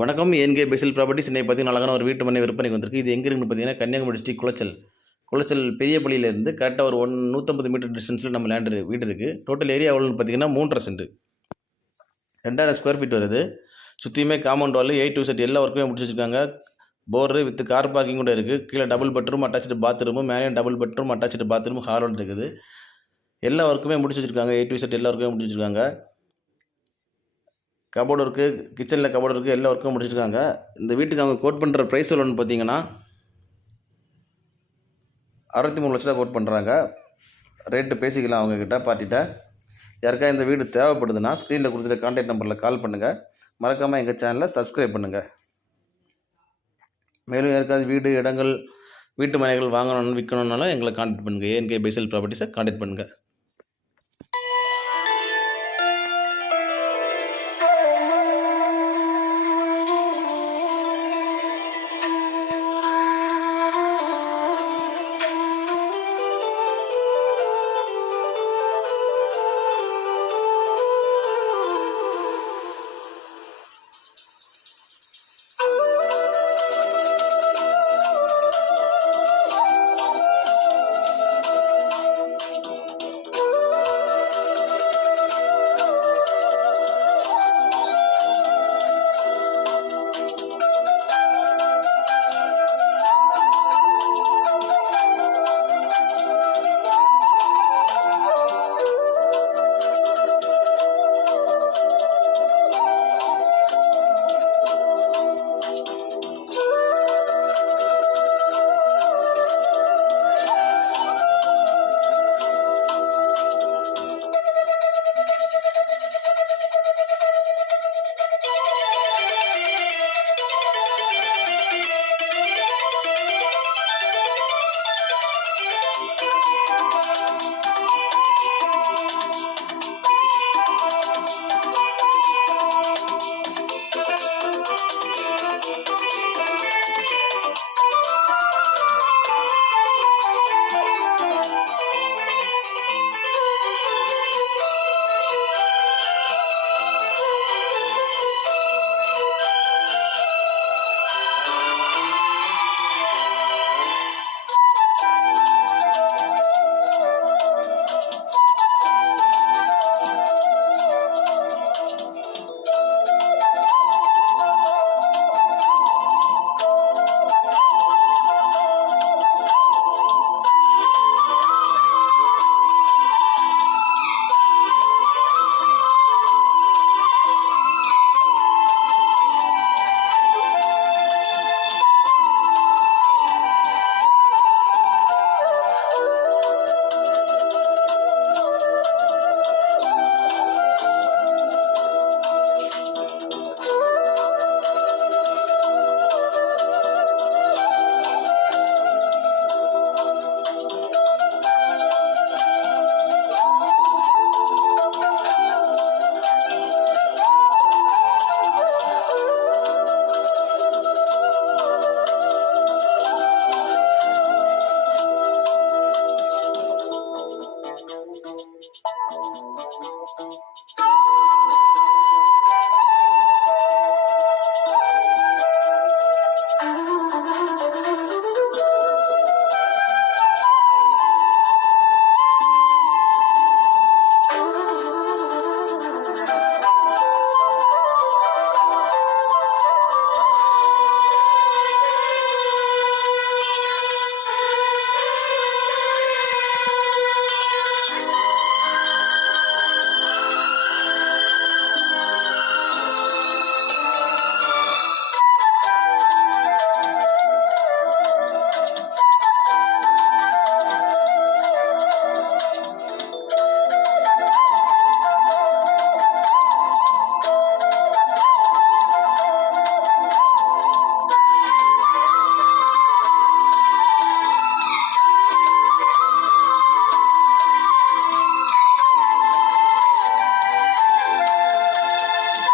வணக்கம். ஏன்கே Basil properties. இன்னைக்கு பார்த்தீங்கன்னா அழகான ஒரு வீட்டு மனை விற்பனைக்கு வந்திருக்கு. இது எங்கே இருக்குன்னு பார்த்தீங்கன்னா கன்னியாகுமரி டிஸ்ட்ரிக்ட் குளச்சல் பெரியபள்ளியிலேருந்து கரெக்டாக ஒரு 150 மீட்டர் டிஸ்டன்ஸில் நம்ம வீடு இருக்குது. டோட்டல் ஏரியா எவ்வளோன்னு பார்த்தீங்கன்னா 3.5 சென்ட், 2000 ஸ்கொயர் ஃபீட் வருது. சுற்றியுமே compound wall, A to Z எல்லா ஒர்க்குமே முடிச்சு வச்சுருக்காங்க. போர் வித் கார் பார்க்கிங் கூட இருக்குது. கீழே டபுள் பெட்ரூம், அட்டாச்சு பாத்ரூமு, மேலே டபுள் பெட்ரூம், அட்டாச்சு பாத்ரூம், ஹாலோடு இருக்குது. எல்லா ஒர்க்குமே முடிச்சு வச்சுருக்காங்க. A to Z எல்லா ஒர்க்குமே முடிச்சு வச்சுருக்காங்க. கபோர்டு இருக்குது, கிச்சனில் கபோர்டு இருக்குது, எல்லா ஒர்க்கும் முடிச்சிருக்காங்க. இந்த வீட்டுக்கு அவங்க கோட் பண்ணுற ப்ரைஸ் எவ்வளோன்னு பார்த்தீங்கன்னா 63 லட்ச ரூபா கோட் பண்ணுறாங்க. ரேட்டு பேசிக்கலாம் அவங்கக்கிட்ட, பார்ட்டிகிட்ட. யாருக்கா இந்த வீடு தேவைப்படுதுன்னா ஸ்க்ரீனில் கொடுத்துட்டு கான்டாக்ட் நம்பரில் கால் பண்ணுங்கள். மறக்காமல் எங்கள் சேனலை சப்ஸ்கிரைப் பண்ணுங்கள். மேலும் யாருக்காவது வீடு, இடங்கள், வீட்டு மனைகள் வாங்கணும்னு விற்கணுன்னாலும் எங்களை கான்டாக்ட் பண்ணுங்கள். ஏன்கே பெசில் ப்ராப்பர்ட்டிஸை கான்டாக்ட் பண்ணுங்கள்.